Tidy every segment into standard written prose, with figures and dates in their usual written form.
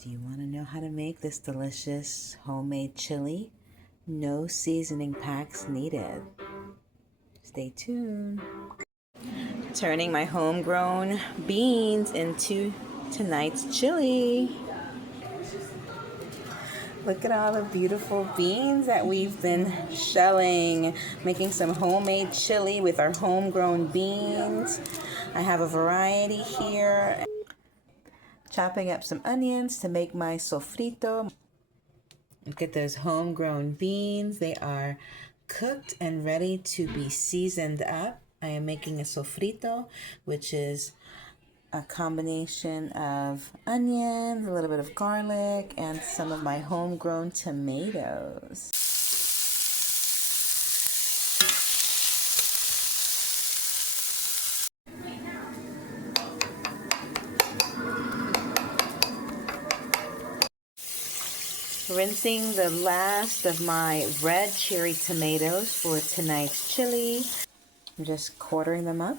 Do you want to know how to make this delicious homemade chili? No seasoning packs needed. Stay tuned. Turning my homegrown beans into tonight's chili. Look at all the beautiful beans that we've been shelling. Making some homemade chili with our homegrown beans. I have a variety here. Chopping up some onions to make my sofrito. Look at those homegrown beans. They are cooked and ready to be seasoned up. I am making a sofrito, which is a combination of onions, a little bit of garlic, and some of my homegrown tomatoes. Rinsing the last of my red cherry tomatoes for tonight's chili. I'm just quartering them up.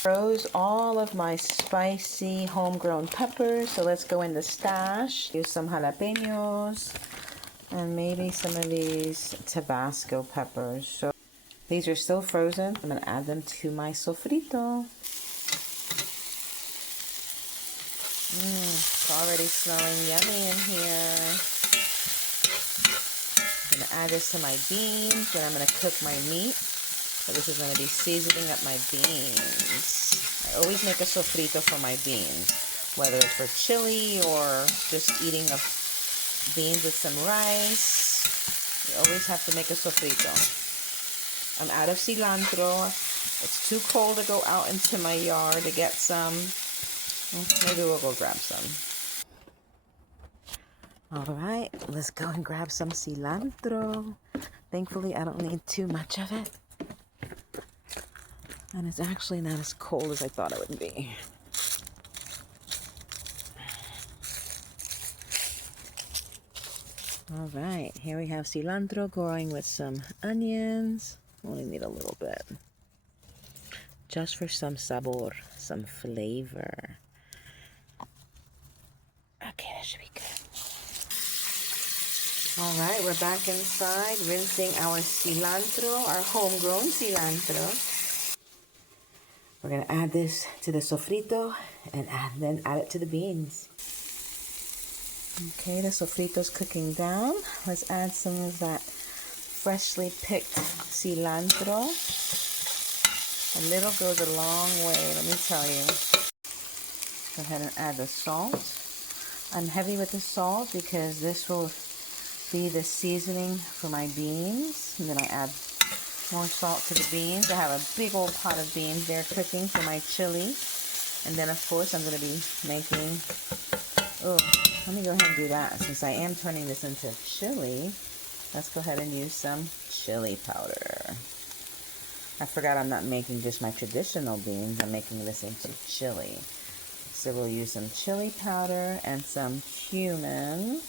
Froze all of my spicy homegrown peppers, so let's go in the stash. Use some jalapenos and maybe some of these Tabasco peppers. So these are still frozen. I'm gonna add them to my sofrito. It's already smelling yummy in here. I'm gonna add this to my beans, then I'm gonna cook my meat. So this is gonna be seasoning up my beans. I always make a sofrito for my beans, whether it's for chili or just eating of beans with some rice. You always have to make a sofrito. I'm out of cilantro. It's too cold to go out into my yard to get some. Maybe we'll go grab some. All right, let's go and grab some cilantro. Thankfully, I don't need too much of it. And it's actually not as cold as I thought it would be. All right, here we have cilantro going with some onions. Only need a little bit. Just for some sabor, some flavor. Okay, that should be good. All right, we're back inside, rinsing our cilantro, our homegrown cilantro. We're gonna add this to the sofrito and then add it to the beans. Okay, the sofrito's cooking down. Let's add some of that freshly picked cilantro. A little goes a long way, let me tell you. Go ahead and add the salt. I'm heavy with the salt because this will be the seasoning for my beans. And then I add more salt to the beans. I have a big old pot of beans there cooking for my chili. And then of course I'm going to be making, let me go ahead and do that. Since I am turning this into chili, let's go ahead and use some chili powder. I forgot I'm not making just my traditional beans. I'm making this into chili. So we'll use some chili powder and some cumin.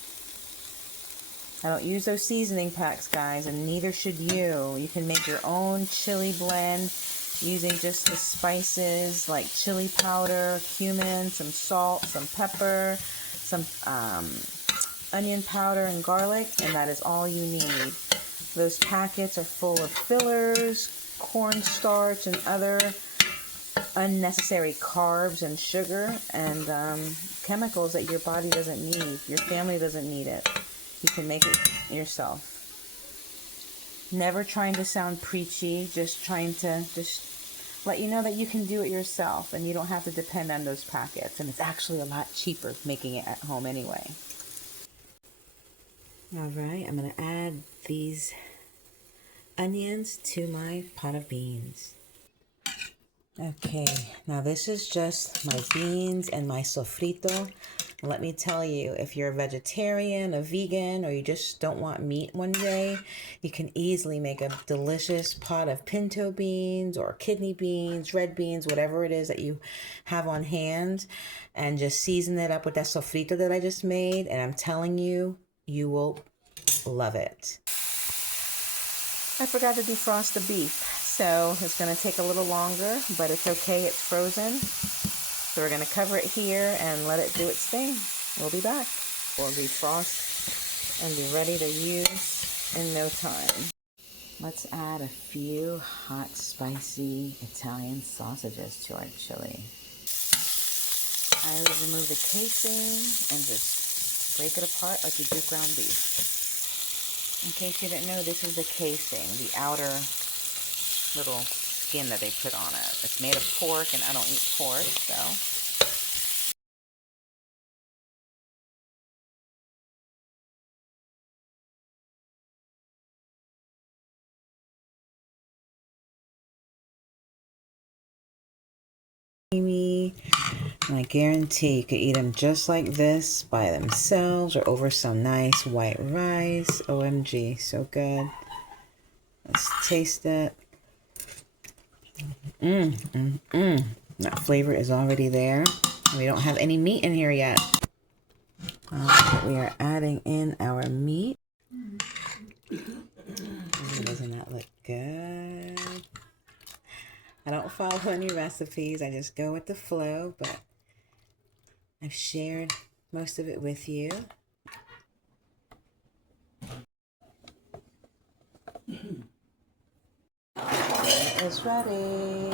I don't use those seasoning packs, guys, and neither should you. You can make your own chili blend using just the spices like chili powder, cumin, some salt, some pepper, some onion powder and garlic, and that is all you need. Those packets are full of fillers, cornstarch, and other unnecessary carbs and sugar and chemicals that your body doesn't need. Your family doesn't need it. You can make it yourself. Never trying to sound preachy, just trying to let you know that you can do it yourself and you don't have to depend on those packets. And it's actually a lot cheaper making it at home anyway. All right, I'm going to add these onions to my pot of beans. Okay, now this is just my beans and my sofrito. Let me tell you, if you're a vegetarian, a vegan, or you just don't want meat one day, you can easily make a delicious pot of pinto beans or kidney beans, red beans, whatever it is that you have on hand, and just season it up with that sofrito that I just made, and I'm telling you, you will love it. I forgot to defrost the beef, so it's going to take a little longer, but it's okay, it's frozen. So we're going to cover it here and let it do its thing. We'll be back. We'll defrost and be ready to use in no time. Let's add a few hot, spicy Italian sausages to our chili. I would remove the casing and just break it apart like you do ground beef. In case you didn't know, this is the casing, the outer little skin that they put on it. It's made of pork, and I don't eat pork, so. And I guarantee you could eat them just like this by themselves or over some nice white rice. OMG, so good. Let's taste it. That flavor is already there. We don't have any meat in here yet. We are adding in our meat. Doesn't that look good? I don't follow any recipes. I just go with the flow, but I've shared most of it with you. It is ready.